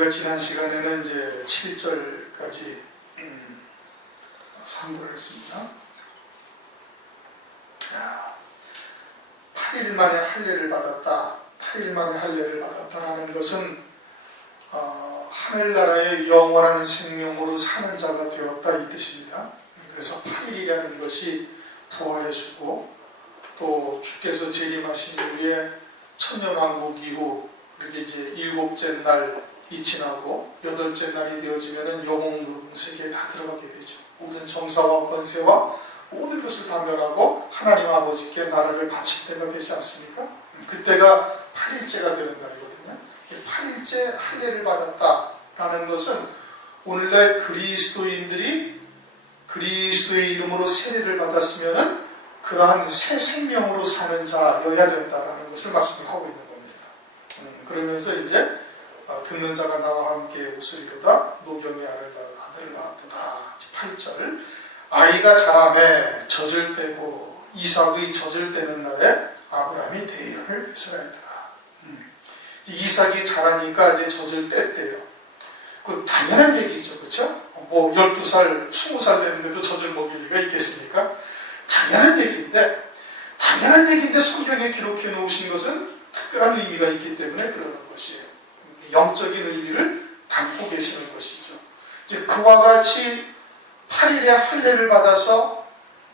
우리가 지난 시간에는 이제 7절까지 상고를 했습니다. 8일 만에 할례를 받았다. 8일 만에 할례를 받았다라는 것은 하늘나라의 영원한 생명으로 사는 자가 되었다 이 뜻입니다. 그래서 8일이라는 것이 부활의 수고, 또 주께서 재림하신 이후에 천년왕국 이후 그렇게 이제 7째 날이 지나고 8째 날이 되어지면은 영웅세계에 다 들어가게 되죠. 모든 정사와 권세와 모든 것을 다 멸하고 하나님 아버지께 나라를 바칠 때가 되지 않습니까? 그때가 8일째가 되는 날이거든요. 8일째 할례를 받았다라는 것은 오늘날 그리스도인들이 그리스도의 이름으로 세례를 받았으면은 그러한 새 생명으로 사는 자여야 된다라는 것을 말씀하고 있는 겁니다. 그러면서 이제 듣는 자가 나와 함께 웃으리로다. 노경의 아들 낳았도다. 8절 아이가 자라매 젖을 떼고 이삭의 젖을 떼는 날에 아브라함이 대연을 베풀었더라. 이삭이 자라니까 이제 젖을 뗐대요. 그 당연한 얘기죠, 그렇죠? 뭐 12살, 20살 되는데도 젖을 먹일 리가 있겠습니까? 당연한 얘기인데 성경에 기록해 놓으신 것은 특별한 의미가 있기 때문에 그러는 것이에요. 영적인 의미를 담고 계시는 것이죠. 이제 그와 같이 8일의 할례를 받아서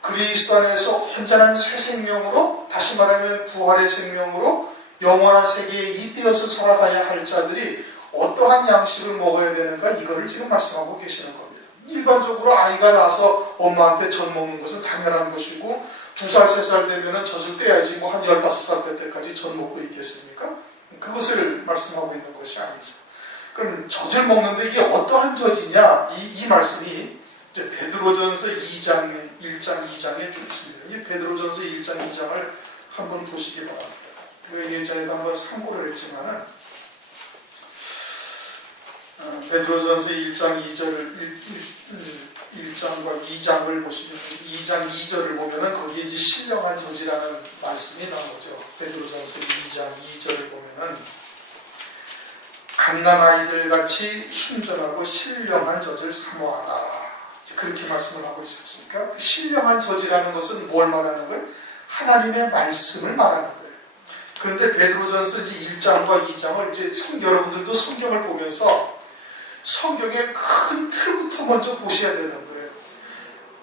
그리스도 안에서 온전한 새 생명으로, 다시 말하면 부활의 생명으로 영원한 세계에 잇대어서 살아가야 할 자들이 어떠한 양식을 먹어야 되는가, 이거를 지금 말씀하고 계시는 겁니다. 일반적으로 아이가 나서 엄마한테 젖 먹는 것은 당연한 것이고 2살, 3살 되면 젖을 떼야지 뭐 한 15살 될 때까지 젖 먹고 있겠습니까? 그것을 말씀하고 있는 것이 아니죠. 그럼 젖을 먹는데 이게 어떠한 젖이냐? 이 말씀이 이제 베드로전서 2장, 1장, 2장에 쭉 있습니다. 이 베드로전서 1장, 2장을 한번 보시기 바랍니다. 예전에도 한번 참고를 했지만은 베드로전서 1장 1장과 2장을 보시면 2장 2절을 보면은 거기에 이제 신령한 젖이라는 말씀이 나오죠. 베드로전서 2장 2절을 보면은 갓난아이들 같이 순전하고 신령한 젖을 사모하라. 그렇게 말씀을 하고 있지 않습니까? 신령한 젖이라는 것은 뭘 말하는 거예요? 하나님의 말씀을 말하는 거예요. 그런데 베드로전서 1장과 2장을 이제 여러분들도 성경을 보면서 성경의 큰 틀부터 먼저 보셔야 되는 거예요.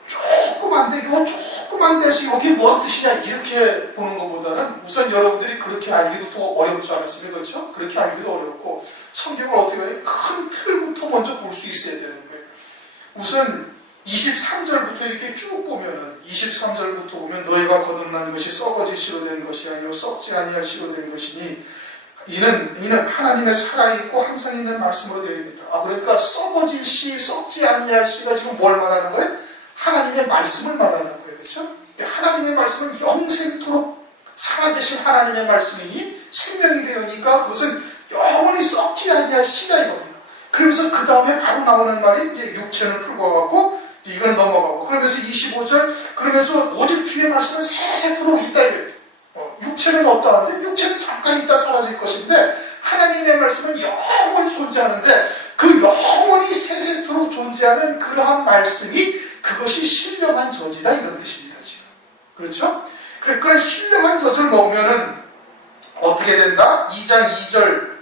조그만데 이거 조그만 데서 여기 뭔 뜻이냐 이렇게 보는 것보다는 우선 여러분들이 그렇게 알기도 더 어렵지 않았습니까? 그렇죠? 그렇게 알기도 어렵고 성경을 어떻게 하냐 큰 틀부터 먼저 볼 수 있어야 되는 거예요. 우선 23절부터 이렇게 쭉 보면은 23절부터 보면 너희가 거듭난 것이 썩어질 씨로 된 것이 아니요 썩지 아니할 씨로 된 것이니 이는 하나님의 살아있고 항상 있는 말씀으로 되어 있습니다. 그러니까 썩어질 씨, 썩지 아니할 씨가 지금 뭘 말하는 거예요? 하나님의 말씀을 말하는 거예요. 그렇죠? 하나님의 말씀은 영생토록 살아계신 하나님의 말씀이니 생명이 되니까 그것은 영원히 썩지 아니할 씨가 이겁니다. 그러면서 그 다음에 바로 나오는 말이 이제 육체를 풀고 갖고 이건 넘어가고 그러면서 25절 그러면서 오직 주의 말씀은 세세토록 있다 이거예요. 육체는 어떠한데? 육체는 잠깐 있다 사라질 것인데 하나님의 말씀은 영원히 존재하는데 그 영원히 세세토록 존재하는 그러한 말씀이 그것이 신령한 젖이다 이런 뜻입니다. 지금. 그렇죠? 그런 신령한 젖을 먹으면은 어떻게 된다? 2장 2절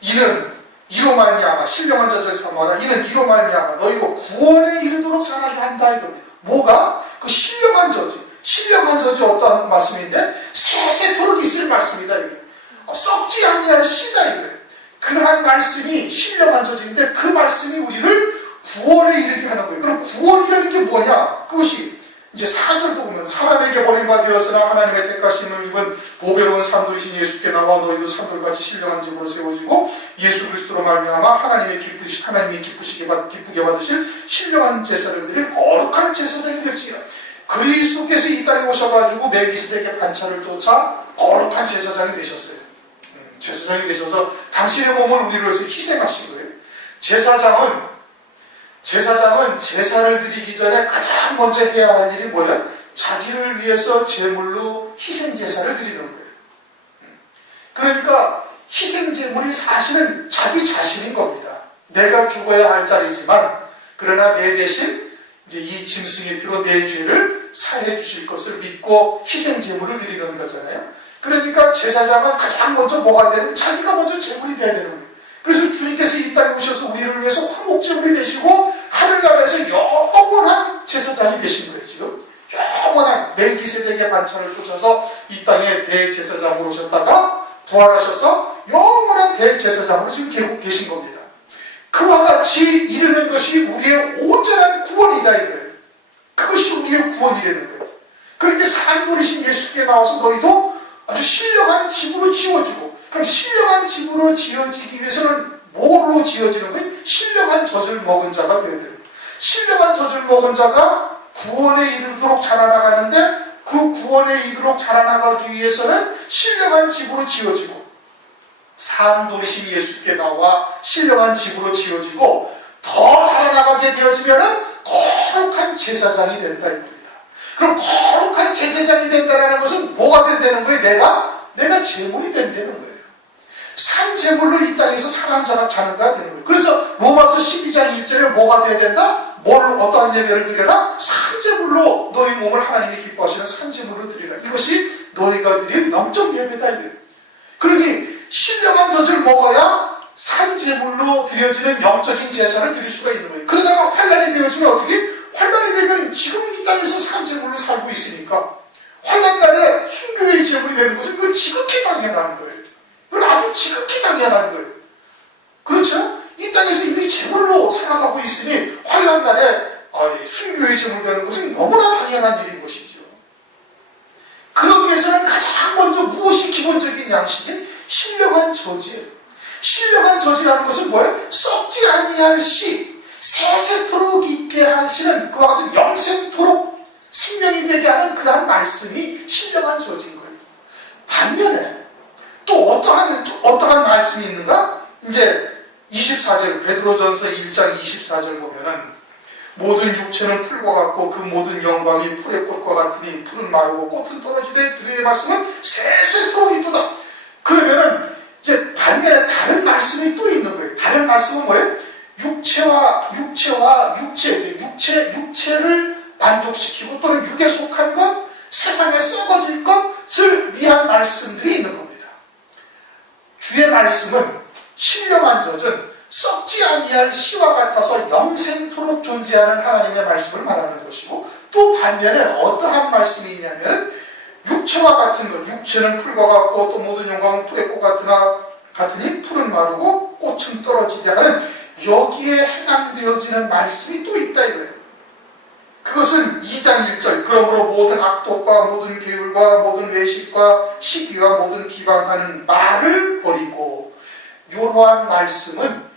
이는 이로 말미암아 신령한 젖을 사모하라. 이는 이로 말미암아 너희가 구원에 이르도록 자라게 한다 이겁니다. 뭐가? 그 신령한 젖이. 신령한 젖이 어떠한 말씀인데 세세토록 있을 말씀이다 이게. 썩지 아니할 씨다 이거예요. 그러한 말씀이 신령한 젖인데 그 말씀이 우리를 구원에 이르게 하는 거예요. 그럼 구원이라는 게 뭐냐? 그것이 이제 4절도 보면 사람에게 버림받았으나 하나님의 택하심을 입은 보배로운 산돌이신 예수께 나와 너희도 산돌같이 신령한 집으로 세워지고 예수 그리스도로 말미암아 하나님이 기쁘게 받으실 신령한 제사를 드릴 거룩한 제사장이 될지라. 그리스도께서 이 땅에 오셔가지고 멜기스덱의 반차를 쫓아 거룩한 제사장이 되셨어요. 제사장이 되셔서 당신의 몸을 우리를 위해서 희생하신 거예요. 제사장은 제사를 드리기 전에 가장 먼저 해야 할 일이 뭐야? 자기를 위해서 제물로 희생 제사를 드리는 거예요. 그러니까 희생 제물이 사실은 자기 자신인 겁니다. 내가 죽어야 할 자리지만 그러나 내 대신 이제 이 짐승의 피로 내 죄를 사해 주실 것을 믿고 희생 제물을 드리는 거잖아요. 그러니까 제사장은 가장 먼저 뭐가 되는? 자기가 먼저 제물이 돼야 되는 거예요. 그래서 주님께서 이 땅에 오셔서 우리를 위해서 화목 제물이 되시고 하늘나라에서 영원한 제사장이 되신 거예요. 지금 영원한 멜기세덱의 반차를 쫓아서 이 땅에 대제사장으로 오셨다가 부활하셔서 영원한 대제사장으로 지금 계신 겁니다. 그와 같이 이르는 것이 우리의 온전한 구원이다 이거예요. 그것이 우리의 구원이라는 거예요. 그런데 산돌이신 예수께 나와서 너희도 아주 신령한 집으로 지어지고, 그럼 신령한 집으로 지어지기 위해서는 뭐로 지어지는 거예요? 신령한 젖을 먹은 자가 되어야 돼요. 신령한 젖을 먹은 자가 구원에 이르도록 자라나가는데 그 구원에 이르도록 자라나가기 위해서는 신령한 집으로 지어지고 산돌이신 예수께 나와 신령한 집으로 지어지고 더 자라나가게 되어지면 거룩한 제사장이 된다 이겁니다. 그럼 거룩한 제사장이 된다는 것은 뭐가 된다는 거예요? 내가 제물이 된다는 거예요. 산 제물로 이 땅에서 사는 자가 자는가 되는 거예요. 그래서 로마서 12장 1절에 뭐가 돼야 된다? 어떠한 예배를 드려라? 산 제물로 너희 몸을 하나님이 기뻐하시는 산 제물로 드리라. 이것이 너희가 드릴 영적 예배다 이거예요. 그러니 신령한 젖을 먹어야 산 제물로 드려지는 영적인 제사를 드릴 수가 있는 거예요. 그러다가 환난이 되어지면 어떻게? 환난이 되면 지금 이 땅에서 산 제물로 살고 있으니까 환난날에 순교의 제물이 되는 것은 그건 지극히 당연한 거예요. 그건 아주 지극히 당연한 거예요. 그렇죠? 이 땅에서 이미 제물로 살아가고 있으니 환난날에 순교의 제물 되는 것은 너무나 당연한 일인 것이죠. 그러기 위해서는 가장 먼저 무엇이 기본적인 양식이? 신령한 젖이에요. 신령한 젖이라는 것은 뭐예요? 썩지 아니할 씨, 세세토록 있게 하시는 그와 같은 영생토록 생명이 되게 하는 그러한 말씀이 신령한 젖인 거예요. 반면에 또 어떠한 말씀이 있는가? 이제 24절 베드로전서 1장 24절 보면은 모든 육체는 풀과 같고 그 모든 영광이 풀의 꽃과 같으니 풀은 마르고 꽃은 떨어지되 주의 말씀은 세세토록 있도다. 그러면은 이제 반면에 다른 말씀이 또 있는 거예요. 다른 말씀은 뭐예요? 육체를 만족시키고 또는 육에 속한 것, 세상에 썩어질 것을 위한 말씀들이 있는 겁니다. 주의 말씀은 신령한 젖은 썩지 아니할 씨와 같아서 영생토록 존재하는 하나님의 말씀을 말하는 것이고 또 반면에 어떠한 말씀이 있냐면 육체와 같은 것, 육체는 풀과 같고 또 모든 영광은 풀의 꽃 같으니 풀은 마르고 꽃은 떨어지게 하는 여기에 해당되어지는 말씀이 또 있다 이거예요. 그것은 2장 1절 그러므로 모든 악독과 모든 계율과 모든 외식과 시기와 모든 비방하는 말을 버리고 이러한 말씀은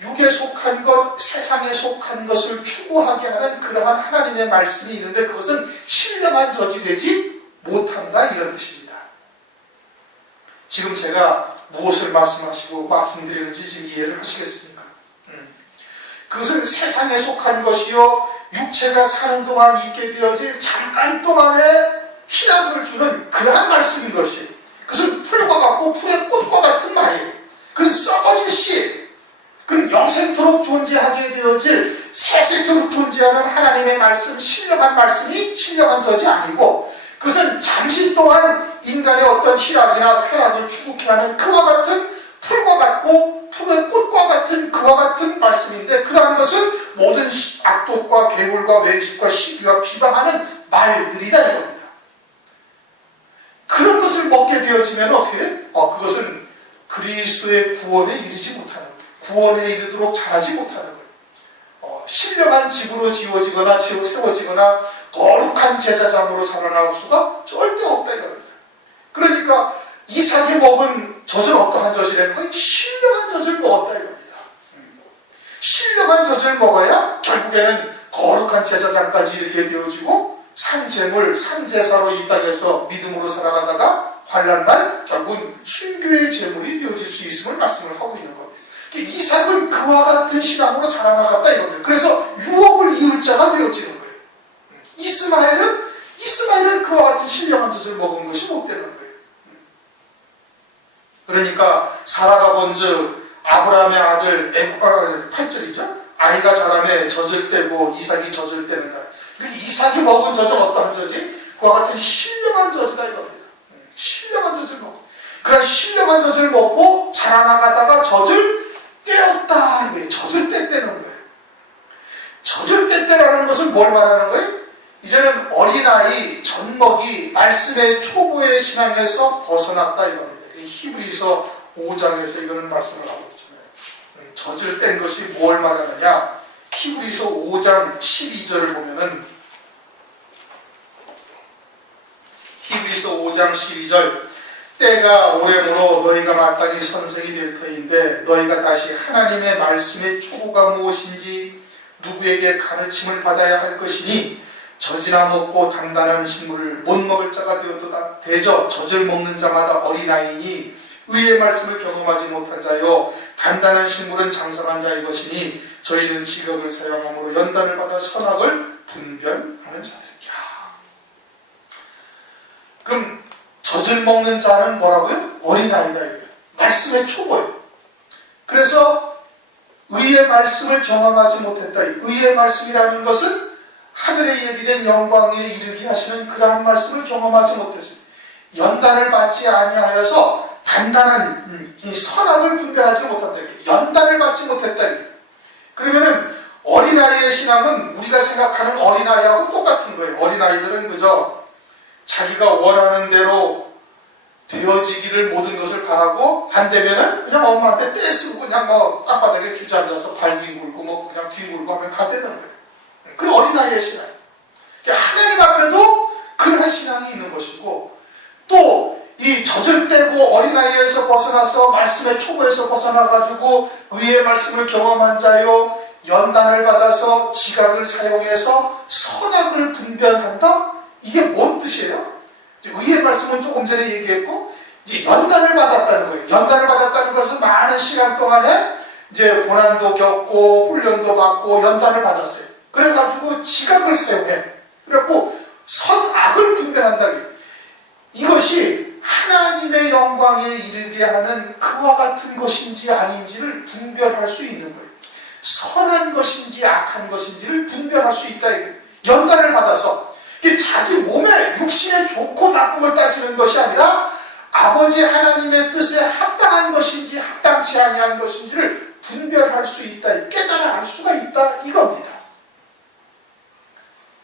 육에 속한 것, 세상에 속한 것을 추구하게 하는 그러한 하나님의 말씀이 있는데 그것은 신령한 젖이 되지 못한다 이런 뜻입니다. 지금 제가 무엇을 말씀드리는지 지금 이해를 하시겠습니까? 그것은 세상에 속한 것이요 육체가 사는 동안 있게 되어질 잠깐 동안의 희락을 주는 그러한 말씀인 것이 그것은 풀과 같고 풀의 꽃과 같은 말이에요. 그건 썩어질 씨, 그건 영생토록 존재하게 되어질 세세토록 존재하는 하나님의 말씀, 신령한 말씀이 신령한 젖이 아니고 그것은 잠시 동안 인간의 어떤 희락이나 쾌락을 추구케 하는 그와 같은 풀과 같고 풀의 꽃과 같은 그와 같은 말씀인데 그러한 것은 모든 악독과 계율과 외식과 시기와 비방하는 말들이다 이겁니다. 그런 것을 먹게 되어지면 어떻게 해? 그것은 그리스도의 구원에 이르지 못하는 거예요. 구원에 이르도록 자라지 못하는 거예요. 신령한 집으로 지어지거나 세워지거나 거룩한 제사장으로 자라나올 수가 절대 없다 이겁니다. 그러니까 이삭이 먹은 젖은 어떠한 젖이라는 거예요? 신령한 젖을 먹었다 이겁니다. 신령한 젖을 먹어야 결국에는 거룩한 제사장까지 이르게 되어지고 산제물, 산제사로 이 땅에서 믿음으로 살아가다가 환난날 결국은 순교의 제물이 되어질 수 있음을 말씀을 하고 있는 겁니다. 이삭은 그와 같은 신앙으로 자라나갔다 이겁니다. 그래서 유업을 이을 자가 되어지는 거예요. 이스마엘은 그와 같은 신령한 젖을 먹은 것이 못 되는 거예요. 그러니까 사라가 본즉 아브라함의 아들 8절이죠. 아이가 자라매 젖을 떼고 이삭이 젖을 떼는다. 이삭이 먹은 젖은 어떠한 젖이? 그와 같은 신령한 젖이다 이겁니다. 신령한 젖을 먹고, 그런 신령한 젖을 먹고 자라나가다가 젖을 떼었다. 이게 젖을 떼는 거예요. 젖을 떼라는 것은 뭘 말하는 거예요? 이제는 어린아이, 젖먹이, 말씀의 초보의 신앙에서 벗어났다 이겁니다. 히브리서 5장에서 이거는 말씀을 하고 있잖아요. 젖을 뗀 것이 뭘 말하느냐? 히브리서 5장 12절을 보면은, 히브리서 5장 12절, 때가 오래므로 너희가 마땅히 선생이 될 터인데 너희가 다시 하나님의 말씀의 초구가 무엇인지 누구에게 가르침을 받아야 할 것이니 젖이나 먹고 단단한 식물을 못 먹을 자가 되었도다. 대저 젖을 먹는 자마다 어린아이니 의의 말씀을 경험하지 못한 자요 단단한 식물은 장성한 자의 것이니 저희는 지각을 사용함으로 연단을 받아 선악을 분별하는 자들이야. 그럼 젖을 먹는 자는 뭐라고요? 어린아이다. 말씀의 초보예요. 그래서 의의 말씀을 경험하지 못했다. 의의 말씀이라는 것은 하늘에 예비된 영광에 이르게 하시는 그러한 말씀을 경험하지 못했어요. 연단을 받지 아니하여서 단단한 이 선악을 분별하지 못한다. 연단을 받지 못했다. 그러면은 어린아이의 신앙은 우리가 생각하는 어린아이하고 똑같은 거예요. 어린아이들은 그저 자기가 원하는 대로 되어지기를 모든 것을 바라고 안 되면은 그냥 엄마한테 떼쓰고 그냥 뭐 땅바닥에 주저앉아서 발 뒹굴고 뭐 그냥 뒹굴고 하면 다 되는 거예요. 그 어린아이의 신앙. 하나님 앞에도 그러한 신앙이 있는 것이고 또 이 젖을 떼고 어린아이에서 벗어나서 말씀의 초보에서 벗어나가지고 의의 말씀을 경험한 자요 연단을 받아서 지각을 사용해서 선악을 분별한다? 이게 뭔 뜻이에요? 의의 말씀은 조금 전에 얘기했고 이제 연단을 받았다는 거예요. 연단을 받았다는 것은 많은 시간 동안에 이제 고난도 겪고 훈련도 받고 연단을 받았어요. 그래가지고 지각을 사용해. 그래갖고 선악을 분별한다. 이것이 하나님의 영광에 이르게 하는 그와 같은 것인지 아닌지를 분별할 수 있는 거예요. 선한 것인지 악한 것인지를 분별할 수 있다. 연단을 받아서 자기 몸에 육신에 좋고 나쁨을 따지는 것이 아니라 아버지 하나님의 뜻에 합당한 것인지 합당치 아니한 것인지를 분별할 수 있다. 깨달아 알 수가 있다. 이겁니다.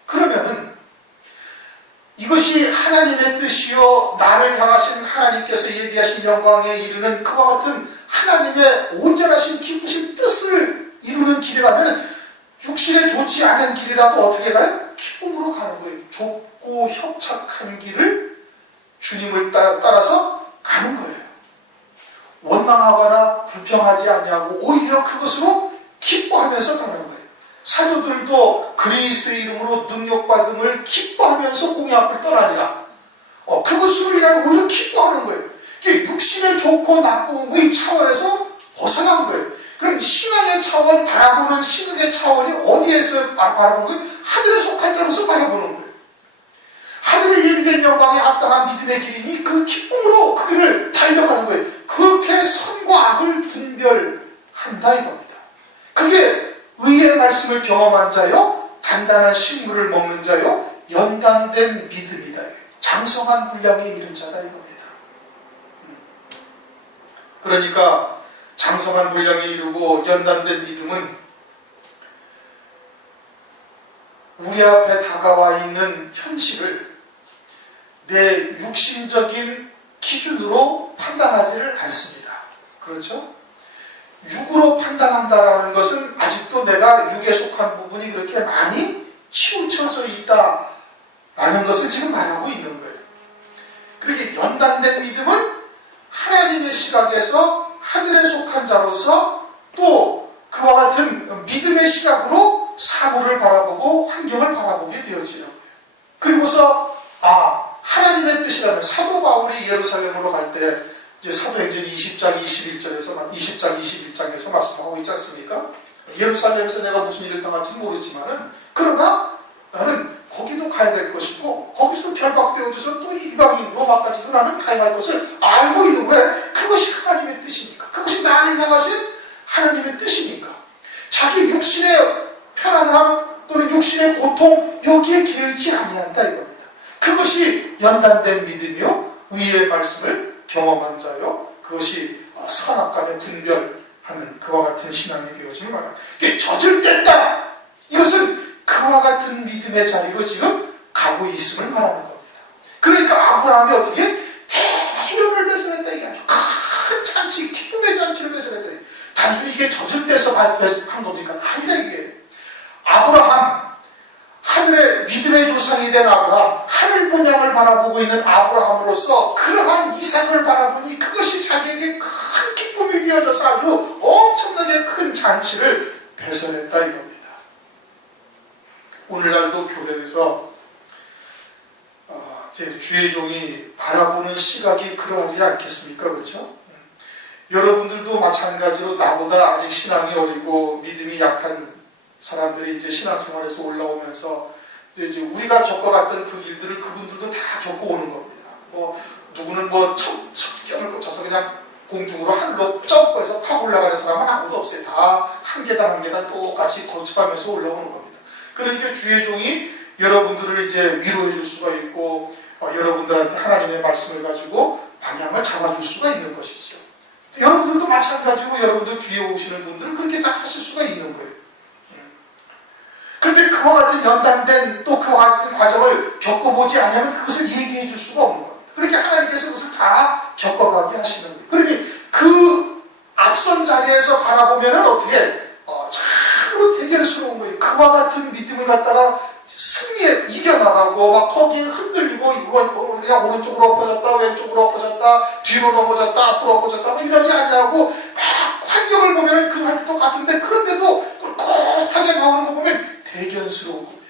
그러면은 이것이 하나님의 뜻이요 나를 향하신 하나님께서 예비하신 영광에 이르는 그와 같은 하나님의 온전하신 기쁘신 뜻을 이루는 길이라면 육신에 좋지 않은 길이라도 어떻게 가요? 기쁨으로 가는 거예요. 좁고 협착한 길을 주님을 따라서 가는 거예요. 원망하거나 불평하지 아니하고 오히려 그것으로 기뻐하면서 가는 거예요. 사도들도 그리스도의 이름으로 능력받음을 기뻐하면서 공의 앞을 떠나니라. 그것으로 인하여 오히려 기뻐하는 거예요. 이게 육신의 좋고 나쁨의 차원에서 벗어난 거예요. 그럼 신앙의 차원, 바라보는 신앙의 차원이 어디에서 바라보는 거예요? 하늘에 속한 자로서 바라보는 거예요. 하늘에 예비된 영광에 합당한 믿음의 길이니 그 기쁨으로 그 길을 달려가는 거예요. 그렇게 선과 악을 분별한다 이겁니다. 그게 의의 말씀을 경험한 자요, 단단한 식물을 먹는 자요, 연단된 믿음이다. 장성한 분량에 이른 자다 이겁니다. 그러니까 장성한 분량에 이르고 연단된 믿음은 우리 앞에 다가와 있는 현실을 내 육신적인 기준으로 판단하지를 않습니다. 그렇죠? 육으로 판단한다라는 것은 아직도 내가 육에 속한 부분이 그렇게 많이 치우쳐져 있다라는 것을 지금 말하고 있는 거예요. 그렇게 연단된 믿음은 하나님의 시각에서 하늘에 속한 자로서 또 그와 같은 믿음의 시각으로 사물을 바라보고 환경을 바라보게 되어지는 거예요. 그리고서 하나님의 뜻이라면 사도 바울이 예루살렘으로 갈 때 이제 사도행전 20장 21장에서 말씀하고 있지 않습니까? 예루살렘에서 내가 무슨 일을 당할지 모르지만은 그러나 나는 거기도 가야 될 것이고 거기서도 결박되어져서 또 이방인 로마까지도 나는 가야 할 것을 알고 있는 거예요. 그것이 하나님의 뜻이니까. 그것이 나를 향하신 하나님의 뜻이니까 자기 육신의 편안함 또는 육신의 고통 여기에 개의치 아니한다 이겁니다. 그것이 연단된 믿음이요 의의 말씀을 경험한 자요 그것이 선악간에 분별하는 그와 같은 신앙이 되어지는 거예요. 젖을 뗐다 이것은 그와 같은 믿음의 자리로 지금 가고 있음을 말하는 겁니다. 그러니까 아브라함이 어떻게 대연을 배설했다 이게 아주 큰 잔치 기쁨의 잔치를 배설했다. 단순히 이게 젖을 떼서 한 겁니까? 아니다 이게. 아브라함 하늘의 믿음의 조상이 된 아브라함 하늘 본향을 바라보고 있는 아브라함으로서 그러한 이삭을 바라보니 그것이 자기에게 큰 기쁨이 되어져서 아주 엄청나게 큰 잔치를 배설했다 이겁니다. 오늘날도 교회에서 제 주의 종이 바라보는 시각이 그러하지 않겠습니까? 그렇죠? 여러분들도 마찬가지로 나보다 아직 신앙이 어리고 믿음이 약한 사람들이 이제 신앙생활에서 올라오면서 이제 우리가 겪어갔던 그 일들을 그분들도 다 겪어오는 겁니다. 누구는 척경을 꽂혀서 그냥 공중으로 하늘로 쩍거해서 팍 올라가는 사람은 아무도 없어요. 다 한 계단 한 계단 똑같이 거쳐가면서 올라오는 겁니다. 그러니까 주의 종이 여러분들을 이제 위로해 줄 수가 있고 여러분들한테 하나님의 말씀을 가지고 방향을 잡아줄 수가 있는 것이죠. 여러분들도 마찬가지로 여러분들 뒤에 오시는 분들은 그렇게 다 하실 수가 있는 거예요. 그런데 그와 같은 연단된 또 그와 같은 과정을 겪어보지 않으면 그것을 얘기해 줄 수가 없는 겁니다. 그렇게 하나님께서 그것을 다 겪어가게 하시는 거예요. 그러니 그 앞선 자리에서 바라보면은 어떻게 참으로 대견스러운 거예요. 그와 같은 믿음을 갖다가 승리에 이겨나가고 막 거기에 흔들리고 이건 그냥 오른쪽으로 엎어졌다 왼쪽으로 엎어졌다 뒤로 넘어졌다 앞으로 엎어졌다 뭐 이러지 않냐고 막 환경을 보면 그와 똑같은데 그런데도 꿋꿋하게 나오는 거 보면 대견스러운 겁니다.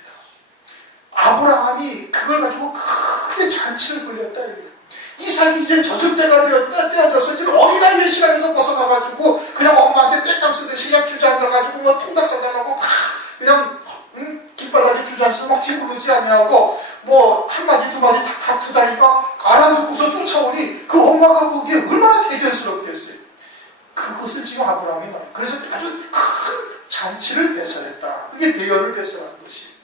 아브라함이 그걸 가지고 크게 잔치를 벌였다 이거예요. 이삭이 이제 젖을 때가 떼어져서 지금 어린아이의 시간에서 벗어나가지고 그냥 엄마한테 떼감 쓰듯이 그냥 주저앉아가지고 뭐 통닭 사달라고 막 그냥 깃발나게 주저앉아서 막 뒤부르지 않냐고 뭐 한마디 두마디 탁탁 트다니까 알아듣고서 쫓아오니 그 엄마가 보기에 얼마나 대견스럽겠어요. 그것을 지금 아브라함이 말해요. 그래서 아주 큰 잔치를 배설했다. 그게 대연을 배설한 것이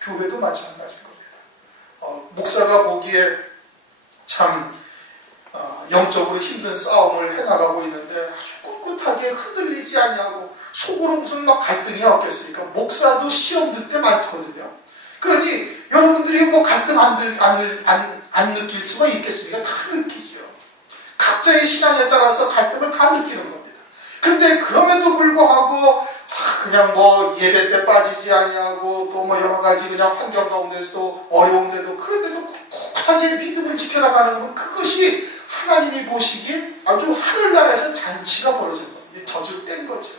교회도 마찬가지인 겁니다. 목사가 보기에 참 영적으로 힘든 싸움을 해나가고 있는데 아주 꿋꿋하게 흔들리지 않냐고 속으로 무슨 막 갈등이 없겠습니까? 목사도 시험 들 때 많거든요. 그러니 여러분들이 뭐 갈등 안 느낄 수가 있겠습니까? 다 느끼죠. 각자의 신앙에 따라서 갈등을 다 느끼는 겁니다. 그런데 그럼에도 불구하고 그냥 뭐 예배 때 빠지지 아니하고 또 뭐 여러 가지 그냥 환경 가운데서도 어려운데도 그런데도 꿋꿋하게 믿음을 지켜나가는 것 그것이 하나님이 보시기에 아주 하늘나라에서 잔치가 벌어진 겁니다. 젖을 뗀 거죠.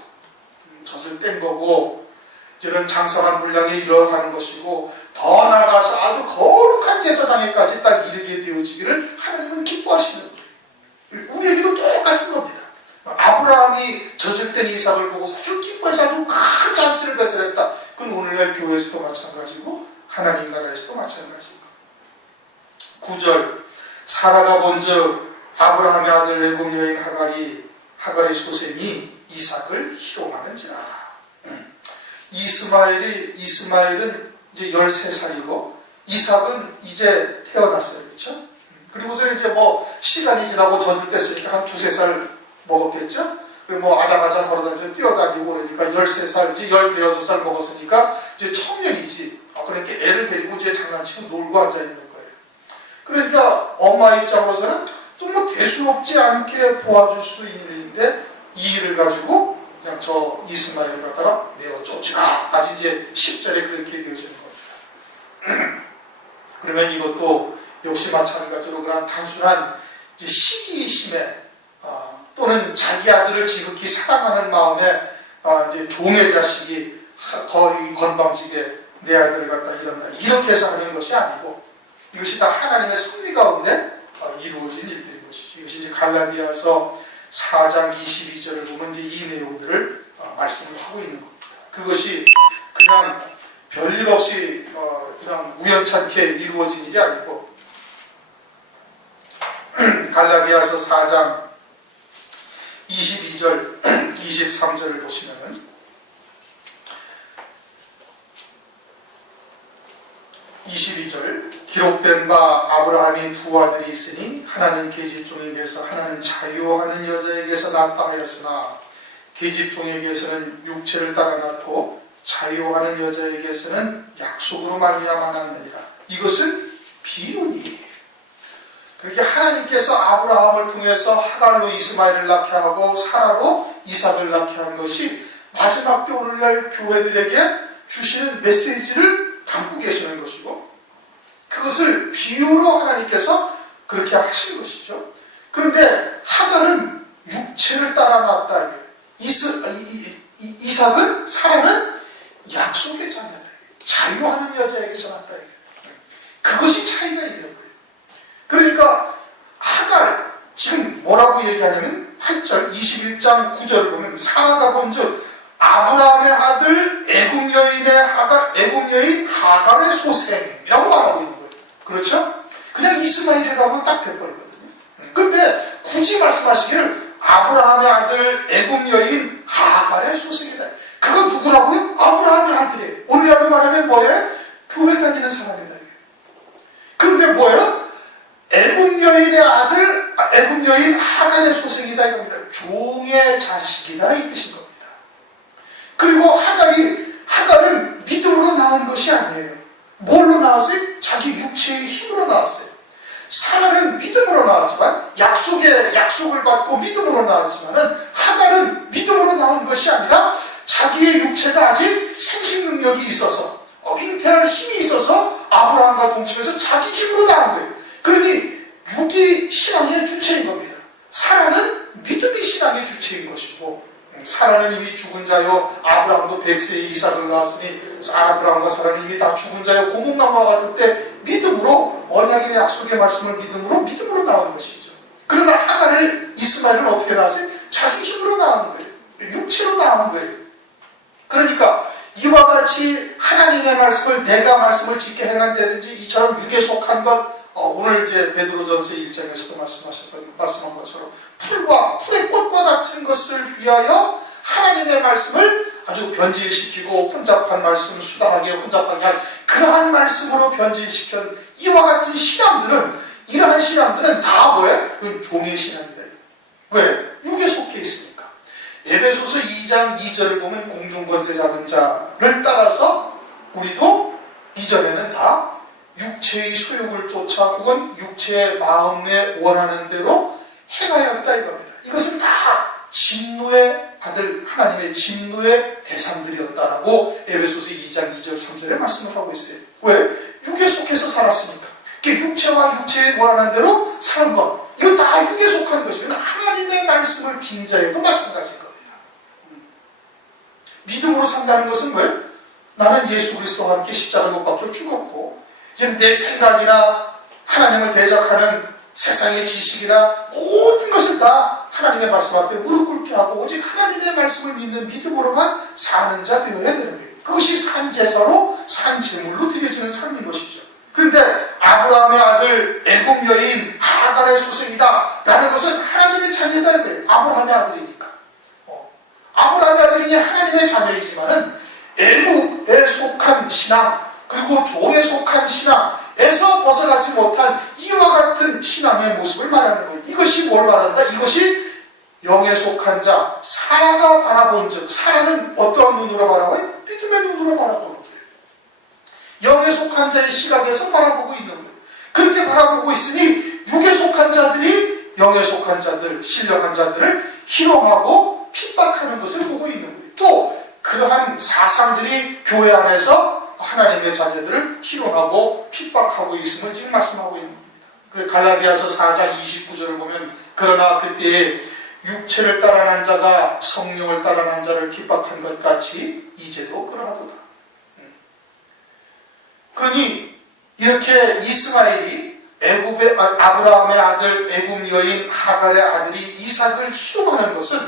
젖을 뗀 거고 이제는 장성한 분량에 이뤄가는 것이고 더 나아가서 아주 거룩한 제사장에까지 딱 이르게 되어지기를 하나님은 기뻐하시는 거예요. 우리에게도 똑같은 겁니다. 아브라함이 젖을 뗀 이삭을 보고서 아주 기뻐해서 아주 큰 잔치를 배설했다. 그건 오늘날 교회에서도 마찬가지고 하나님 나라에서도 마찬가지고 9절 사라가 본즉 아브라함의 아들 애굽 여인 하갈의 소생이 이삭을 희롱하는지라. 이스마엘은 이제 13살이고 이삭은 이제 태어났어요. 그렇죠? 그리고서 이제 뭐 시간이 지나고 젖을 뗐으니까 한 2-3살 먹었겠죠? 그리고 뭐 아장아장 걸어다니면서 뛰어다니고 그러니까 13살, 이제 16살 먹었으니까 이제 청년이지. 그러니까 애를 데리고 이제 장난치고 놀고 앉아있는 거예요. 그러니까 엄마 입장으로서는 좀 뭐 대수롭지 않게 보아줄 수 있는 일인데 이 일을 가지고 그냥 저 이스마엘을 갖다가 내어 쫓으라까지 이제 10절에 그렇게 되어지는 겁니다. 그러면 이것도 역시 마찬가지로 그런 단순한 이제 시기심에 또는 자기 아들을 지극히 사랑하는 마음에 이제 종의 자식이 거의 건방지게 내 아들을 갖다 이런다 이렇게 해서 하는 것이 아니고 이것이 다 하나님의 섭리 가운데 이루어진 일들인 것이죠. 이것이 이제 갈라디아서 4장 22절을 보면 이제 이 내용들을 말씀을 하고 있는 겁니다. 그것이 그냥 별일 없이 그냥 우연찮게 이루어진 일이 아니고 갈라디아서 4장 22절, 23절을 22절 기록된 바 아브라함이 두 아들이 있으니 하나는 계집종에게서 하나는 자유하는 여자에게서 낳았다 하였으나 계집종에게서는 육체를 따라 낳고 자유하는 여자에게서는 약속으로 말미암아 낳느니라. 이것은 비유니. 그렇게 하나님께서 아브라함을 통해서 하갈로 이스마엘을 낳게 하고 사라로 이삭을 낳게 한 것이 마지막 때 오늘날 교회들에게 주시는 메시지를 담고 계시는 것이고, 그것을 비유로 하나님께서 그렇게 하신 것이죠. 그런데 하갈은 육체를 따라 낳았다. 이삭은, 사라는 약속의 자녀다. 자유하는 여자에게서 낳았다. 그것이 차이가 있는 거예요. 그러니까 하갈, 지금 뭐라고 얘기하냐면 8절 21장 9절을 보면 사라가 본즉 아브라함의 아들 애굽 여인 하갈의 소생이라고 말하고 있는 거예요. 그렇죠? 그냥 이스마엘이라고 하면 딱 돼버리거든요. 그런데 굳이 말씀하시기를 아브라함의 아들 애굽 여인 하갈의 소생이다. 그건 누구라고요? 아브라함의 아들이에요. 오늘날로 말하면 뭐예요? 교회 다니는 사람이다. 그런데 뭐예요? 애굽 여인의 아들, 애굽 여인 하갈의 소생이다 이겁니다. 종의 자식이다 이 뜻인 겁니다. 그리고 하갈은 믿음으로 낳은 것이 아니에요. 뭘로 낳았어요? 자기 육체의 힘으로 낳았어요. 사라는 믿음으로 낳았지만, 약속을 받고 믿음으로 낳았지만은, 하갈은 믿음으로 낳은 것이 아니라 자기의 육체가 아직 생식 능력이 있어서, 잉태할 힘이 있어서 아브라함과 동침해서 자기 힘으로 낳은 거예요. 그러니 육이 신앙의 주체인 겁니다. 사라는 믿음이 신앙의 주체인 것이고, 사라는 이미 죽은 자요, 아브라함도 100세에 이삭을 낳았으니 아브라함과 사라는 이미 다 죽은 자요, 고목나무와 같을 때 믿음으로, 언약의 약속의 말씀을 믿음으로 낳은 것이죠. 그러나 하갈을, 이스마엘은 어떻게 낳았어요? 자기 힘으로 낳은 거예요. 육체로 낳은 거예요. 그러니까 이와 같이 하나님의 말씀을, 내가 말씀을 짓게 행한다든지 이처럼 육에 속한 것, 오늘 이제 베드로전서 1장에서도 말씀한 것처럼 풀의 꽃과 같은 것을 위하여 하나님의 말씀을 아주 변질시키고 혼잡한 말씀, 수다하게 혼잡하게 한 그러한 말씀으로 변질시킨 이와 같은 신앙들은, 이러한 신앙들은 다 뭐예요? 그건 종의 신앙이다. 왜? 육에 속해 있으니까. 에베소서 2장 2절을 보면 공중권세 잡은 자를 따라서 우리도 이전에는 다 육체의 소욕을 쫓아 혹은 육체의 마음에 원하는 대로 행하였다 이겁니다. 이것은 다 진노에 받을 하나님의 진노의 대상들이었다라고 에베소서 2장 2절 3절에 말씀을 하고 있어요. 왜? 육에 속해서 살았으니까. 육체와 육체에 원하는 대로 사는 것, 이거 다 육에 속한 것이고, 하나님의 말씀을 빙자해도 마찬가지인 겁니다. 믿음으로 산다는 것은 왜? 나는 예수 그리스도와 함께 십자가를 못 박혀 죽었고, 이제 내 생각이나 하나님을 대적하는 세상의 지식이나 모든 것을 다 하나님의 말씀 앞에 무릎 꿇게 하고 오직 하나님의 말씀을 믿는 믿음으로만 사는 자 되어야 되는 거예요. 그것이 산제사로 산제물로 드려지는 삶인 것이죠. 그런데 아브라함의 아들 애굽 여인 하갈의 소생이다 라는 것은 하나님의 자녀다 거예요. 아브라함의 아들이니까. 아브라함의 아들이니 하나님의 자녀이지만은 애굽에 속한 신앙, 그리고 종에 속한 신앙에서 벗어나지 못한 이와 같은 신앙의 모습을 말하는 거예요. 이것이 뭘 말한다? 이것이 영에 속한 자, 사라가 바라본 즉, 사라는 어떠한 눈으로 바라봐요? 믿음의 눈으로 바라보는 거예요. 영에 속한 자의 시각에서 바라보고 있는 거예요. 그렇게 바라보고 있으니 육에 속한 자들이 영에 속한 자들, 신령한 자들을 희롱하고 핍박하는 것을 보고 있는 거예요. 또 그러한 사상들이 교회 안에서 하나님의 자녀들을 희롱하고 핍박하고 있음을 지금 말씀하고 있는 겁니다. 갈라디아서 4장 29절을 보면 그러나 그때에 육체를 따라난 자가 성령을 따라난 자를 핍박한 것 같이 이제도 그러하도다. 그러니 이렇게 이스마엘이 아브라함의 아들 애굽 여인 하갈의 아들이 이삭을 희롱하는 것은,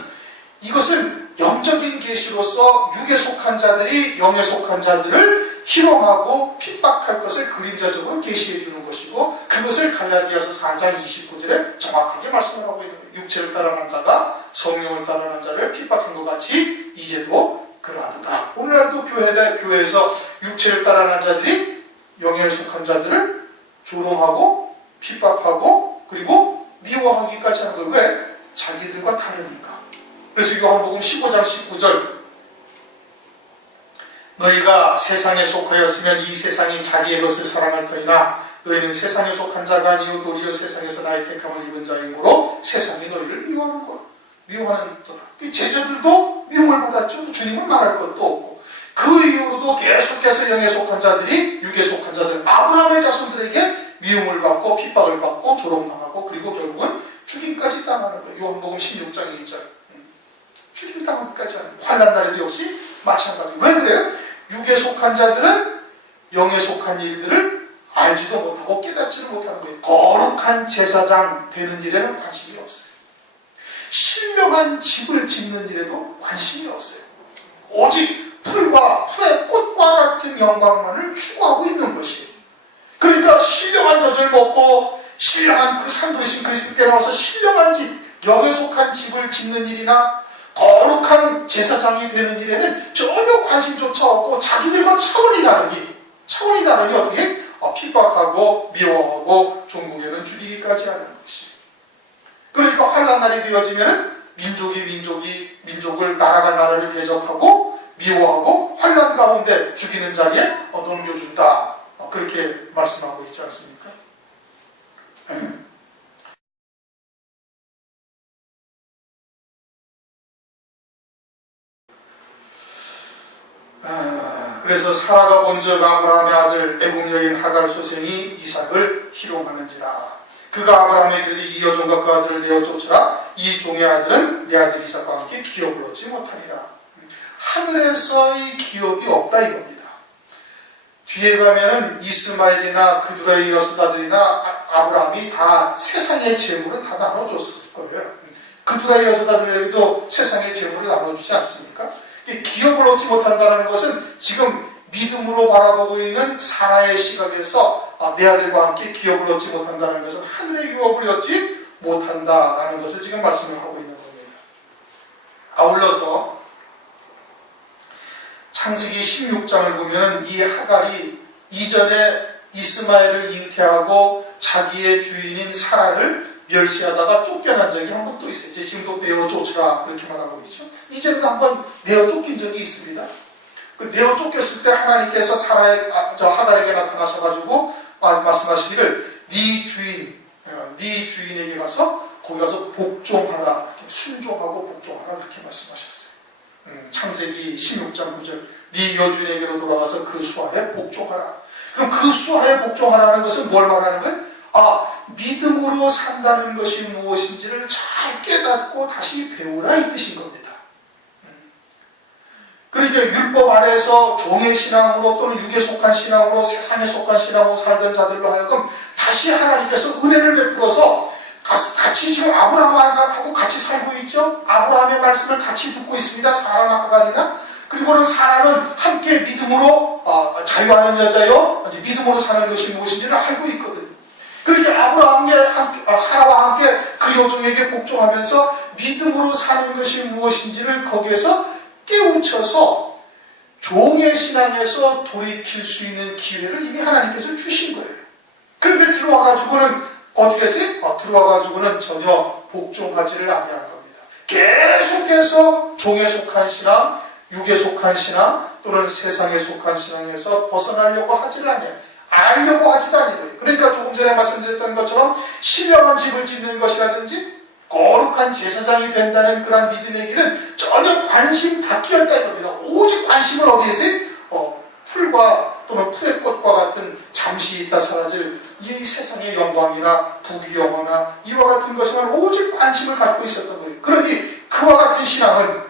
이것은 영적인 계시로서 육에 속한 자들이 영에 속한 자들을 희롱하고 핍박할 것을 그림자적으로 계시해 주는 것이고, 그것을 갈라디아서 4장 29절에 정확하게 말씀을 하고 있는 거예요. 육체를 따라난 자가 성령을 따라난 자를 핍박한 것 같이 이제도 그러하도다. 오늘날도 교회에서 육체를 따라난 자들이 영에 속한 자들을 조롱하고 핍박하고 그리고 미워하기까지 하는 거예요. 왜? 자기들과 다르니까. 그래서 요한복음 15장 19절 너희가 세상에 속하였으면 이 세상이 자기의 것을 사랑할 터이나 너희는 세상에 속한 자가 아니요 도리어 세상에서 나의 택함을 입은 자이므로 세상이 너희를 미워하는 거야. 미워하는 거다. 제자들도 미움을 받았죠. 주님은 말할 것도 없고 그 이후로도 계속해서 영에 속한 자들이 육에 속한 자들 아브라함의 자손들에게 미움을 받고 핍박을 받고 조롱당하고 그리고 결국은 죽임까지 당하는 거예요. 요한복음 16장 2절 죽임당하기까지 하는 거예요. 환난 날에도 역시 마찬가지. 왜 그래요? 육에 속한 자들은 영에 속한 일들을 알지도 못하고 깨닫지도 못하는 거예요. 거룩한 제사장 되는 일에는 관심이 없어요. 신령한 집을 짓는 일에도 관심이 없어요. 오직 풀과 풀의 꽃과 같은 영광만을 추구하고 있는 것이에요. 그러니까 신령한 젖을 먹고 신령한 그 산도이신 그리스도께 나와서 신령한 집, 영에 속한 집을 짓는 일이나 거룩한 제사장이 되는 일에는 전혀 관심조차 없고 자기들과 차원이 다르니 어떻게? 핍박하고 미워하고 종국에는 죽이기까지 하는 것이. 그러니까 환난 날이 되어지면 민족을 나라가 나라를 대적하고 미워하고 환난 가운데 죽이는 자리에 넘겨준다. 그렇게 말씀하고 있지 않습니까? 그래서 사라가 본즉 아브라함의 아들 애굽 여인 하갈 소생이 이삭을 희롱하는지라. 그가 아브라함에게 이르되 이 여종과 그 아들을 내어 쫓으라. 이 종의 아들은 내 아들 이삭과 함께 기업을 얻지 못하리라. 하늘에서의 기업이 없다 이겁니다. 뒤에 가면은 이스마엘이나 그두라의 여섯아들이나 아브라함이 다 세상의 재물을 다 나눠줬을 거예요. 그두라의 여섯아들에게도 세상의 재물을 나눠주지 않습니까? 기업을 얻지 못한다는 것은 지금 믿음으로 바라보고 있는 사라의 시각에서 내 아들과 함께 기업을 얻지 못한다는 것은 하늘의 유업을 얻지 못한다라는 것을 지금 말씀을 하고 있는 겁니다. 아울러서 창세기 16장을 보면 이 하갈이 이전에 이스마엘을 잉태하고 자기의 주인인 사라를 멸시하다가 쫓겨난 적이 한 번 또 있어요. 지금도 내어 쫓으라 그렇게 말하고 있죠. 이전에도 한 번 내어 쫓긴 적이 있습니다. 그 내어 쫓겼을 때 하나님께서 하갈에게 나타나셔가지고 말씀하시기를 네 주인에게 가서 거기 가서 복종하라, 순종하고 복종하라 그렇게 말씀하셨어요. 창세기 16장 9절 네 여주인에게로 돌아가서 그 수하에 복종하라. 그럼 그 수하에 복종하라는 것은 뭘 말하는 거예요? 믿음으로 산다는 것이 무엇인지를 잘 깨닫고 다시 배우라 이 뜻인 겁니다. 그러니까 율법 아래에서 종의 신앙으로 또는 육에 속한 신앙으로 세상에 속한 신앙으로 살던 자들로 하여금 다시 하나님께서 은혜를 베풀어서 같이 지금 아브라함하고 같이 살고 있죠. 아브라함의 말씀을 같이 듣고 있습니다. 사라나 하갈이나. 그리고는 사라는 함께 믿음으로 자유하는 여자요 믿음으로 사는 것이 무엇인지를 알고 있거든요. 그러니까 사라와 함께 그 여종에게 복종하면서 믿음으로 사는 것이 무엇인지를 거기에서 깨우쳐서 종의 신앙에서 돌이킬 수 있는 기회를 이미 하나님께서 주신 거예요. 그런데 들어와가지고는 어떻게 했어요? 들어와가지고는 전혀 복종하지를 아니한 겁니다. 계속해서 종에 속한 신앙, 육에 속한 신앙 또는 세상에 속한 신앙에서 벗어나려고 하지를 않아요. 알려고 하지도 않아요. 그러니까 조금 전에 말씀드렸던 것처럼 신령한 집을 짓는 것이라든지 거룩한 제사장이 된다는 그런 믿음의 길은 전혀 관심 밖이었다 이겁니다. 오직 관심을 어디에 있어요? 풀과 또는 풀의 꽃과 같은 잠시 있다 사라질 이 세상의 영광이나 부귀 영화나 이와 같은 것에만 오직 관심을 갖고 있었던 거예요. 그러니 그와 같은 신앙은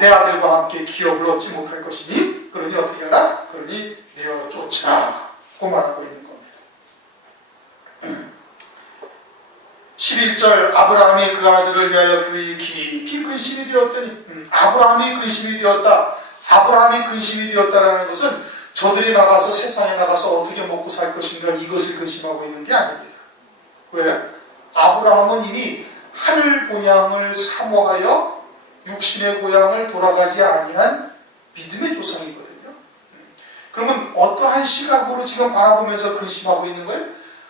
내 아들과 함께 기업을 얻지 못할 것이니 그러니 어떻게 하라? 그러니 내어 쫓으라 고 말하고 있는 겁니다. 11절 아브라함이 그 아들을 위하여 그의 깊이 근심이 되었더니 아브라함이 근심이 되었다. 아브라함이 근심이 되었다라는 것은 저들이 나가서 세상에 나가서 어떻게 먹고 살 것인가 이것을 근심하고 있는 게 아닙니다. 왜? 아브라함은 이미 하늘 본향을 사모하여 육신의 고향을 돌아가지 아니한 믿음의 조상이거든요. 그러면 어떠한 시각으로 지금 바라보면서 근심하고 있는 거예요?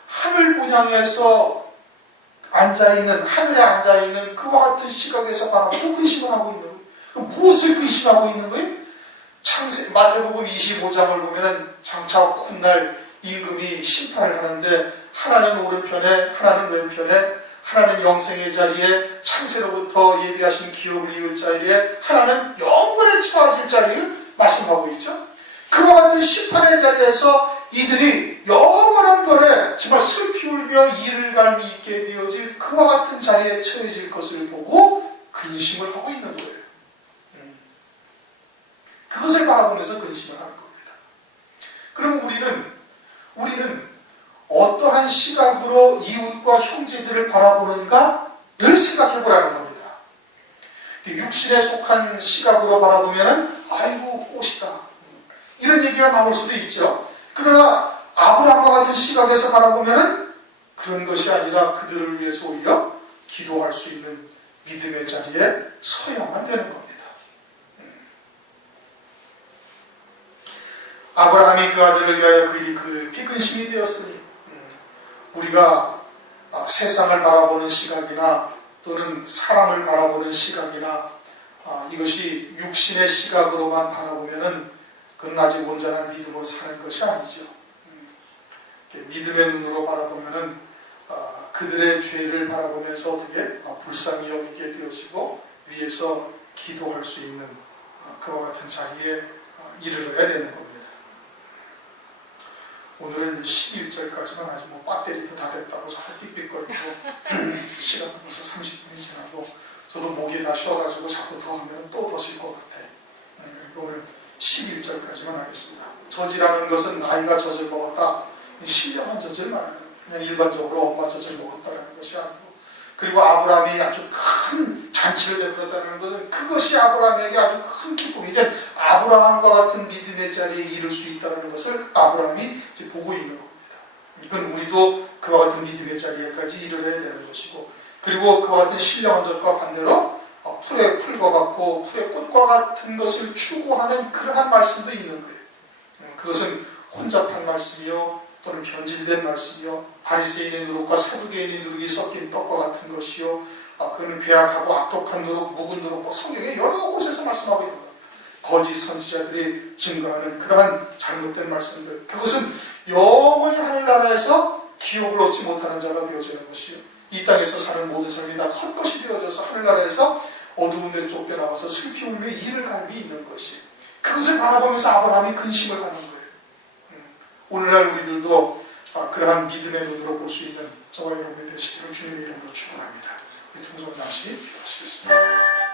하늘 분향에서 앉아있는, 하늘에 앉아있는 그와 같은 시각에서 바라보고 근심을 하고 있는 거예요. 그럼 무엇을 근심하고 있는 거예요? 마태복음 25장을 보면은 장차 훗날 임금이 심판을 하는데 하나는 오른편에, 하나는 왼편에, 하나는 영생의 자리에, 창세로부터 예비하신 기업을 이을 자리에, 하나는 영원에 처하실 자리를 말씀하고 있죠. 그와 같은 심판의 자리에서 이들이 영원한 번에 정말 슬피 울며 이를 갈미 있게 되어질 그와 같은 자리에 처해질 것을 보고 근심을 하고 있는 거예요. 그것을 바라보면서 근심을 하는 겁니다. 그럼 우리는 어떠한 시각으로 이웃과 형제들을 바라보는가를 생각해 보라는 겁니다. 육신에 속한 시각으로 바라보면 아이고 꽃이다 이런 얘기가 나올 수도 있죠. 그러나 아브라함과 같은 시각에서 바라보면 그런 것이 아니라 그들을 위해서 오히려 기도할 수 있는 믿음의 자리에 서야만 되는 겁니다. 아브라함이 그 아들을 위하여 급히 근심이 되었으니 우리가 세상을 바라보는 시각이나 또는 사람을 바라보는 시각이나 이것이 육신의 시각으로만 바라보면은 그건 아직 온전한 믿음으로 사는 것이 아니죠. 믿음의 눈으로 바라보면은 그들의 죄를 바라보면서 어떻게 불쌍히 여기게 되어지고 위에서 기도할 수 있는 그와 같은 자리에 이르러야 되는 겁니다. 오늘은 11절까지만 아주 배터리도 다 됐다고 잘 삑삑거리고 시간은 벌써 30분이 지나고 저도 목이 다 쉬어가지고 자꾸 더 하면 또 더 쉴 것 같아. 오늘 11절까지만 하겠습니다. 저지라는 것은 아이가 젖을 먹었다. 신령한 젖을 말하는 그냥 일반적으로 엄마 젖을 먹었다는 것이 아니고, 그리고 아브라함이 아주 큰 잔치를 베풀었다는 것은 그것이 아브라함에게 아주 큰 기쁨이, 이제 아브라함과 같은 믿음의 자리에 이를 수 있다는 것을 아브라함이 이제 보고 있는 겁니다. 이건 우리도 그와 같은 믿음의 자리에까지 이르러야 되는 것이고, 그리고 그와 같은 신령한 젖과 반대로 풀의 풀과 같고 풀의 꽃과 같은 것을 추구하는 그러한 말씀도 있는 거예요. 그것은 혼잡한 말씀이요 또는 변질된 말씀이요, 바리새인의 누룩과 사두개인의 누룩이 섞인 떡과 같은 것이요, 그는 괴악하고 악독한 누룩, 묵은 누룩, 성경에 여러 곳에서 말씀하고 있는 겁니다. 거짓 선지자들이 증거하는 그러한 잘못된 말씀들, 그것은 영원히 하늘나라에서 기업을 얻지 못하는 자가 되어지는 것이요, 이 땅에서 사는 모든 사람이 다 헛것이 되어져서 하늘나라에서 어두운 데 쫓겨나와서 슬피 울며 이를 갈비 있는 것이, 그것을 바라보면서 아브라함이 근심을 하는 거예요. 오늘날 우리들도 그러한 믿음의 눈으로 볼 수 있는 저와 여러분이 되시기를 주님의 이름으로 축원합니다. 우리 통성은 다시 기도하시겠습니다.